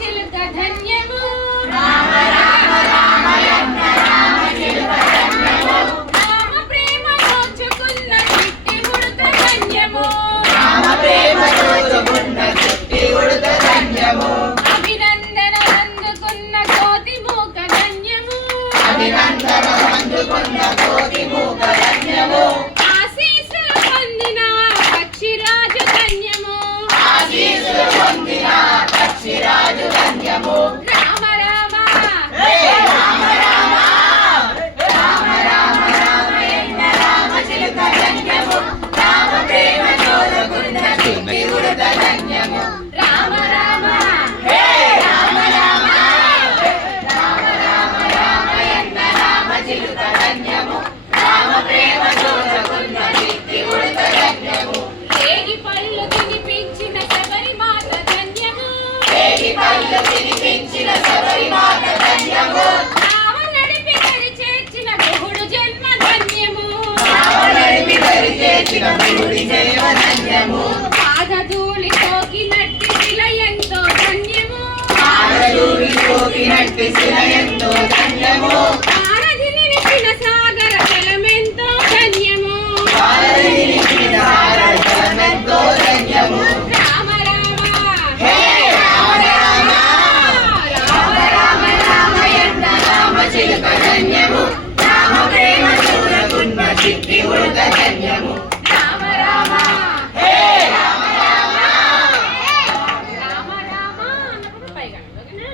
చిలుక ధన్యము రామ రామ రామయన్న రామ చిలుక ధన్యము రామ ప్రేమ దోచుకున్న చిట్టి ఉడత ధన్యము రామ ప్రేమ దోచుకున్న చిట్టి ఉడత ధన్యము అభినందన అందుకున్న కోతి మూక ధన్యము అభినందన అందుకున్న కోతి మూక ధన్యము ఆశీస్సులు పొందిన పక్షిరాజు ధన్యము ఆశీస్సులు పొందిన పక్షిరాజు ధన్యము రామ రామ రామ రామ రామ రామ రామయన్న రామ చిలుక ధన్యము రామ ప్రేమ దోచుకున్న చిట్టి ఉడత ధన్యము రామ రామ రామ రామ రామ రామ రామయన్న రామ చిలుక ధన్యము రామ ప్రేమ దోచుకున్న చిట్టి ఉడత ధన్యము ఏగి పళ్ళు తినిపించిన శబరిమాత ధన్యము ఏగి పళ్ళు తినిపించిన శబరిమాత ధన్యము రామ నడిపి దరి చేర్చిన బహుడు జన్మ ధన్యము రావణుడికి దరి చేర్చిన దేవుడి సేవ ధన్యము పాదధూళి సోకినట్టి శిల ఎంతో ధన్యము ఆడలూరి సోకినట్టి శిల ఎంతో ధన్యము సారథిని నిలిచిన సాగర జలమెంతో ధన్యము వారధినిచిన సారథ్యమెంతో ధన్యము రామ రామ హే రామ రామ రామ రామ రామయన్న రామ చిలుక ధన్యము రామ ప్రేమ దూరకున్న చిట్టి ఉడత ధన్యము రామ రామ హే రామ రామ రామ రామ అన్నప్పుడు పైగా ఓకేనా?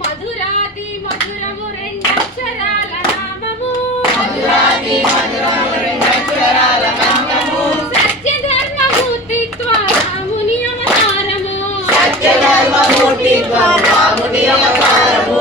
మధురాతి మధురము రెండక్షరాల నామము మధురాది మధురము రెండక్షరాల నామము సత్యధర్మమూర్తిత్వ రాముని అవతారము సత్యధర్మమూర్తిత్వ రాముని అవతారము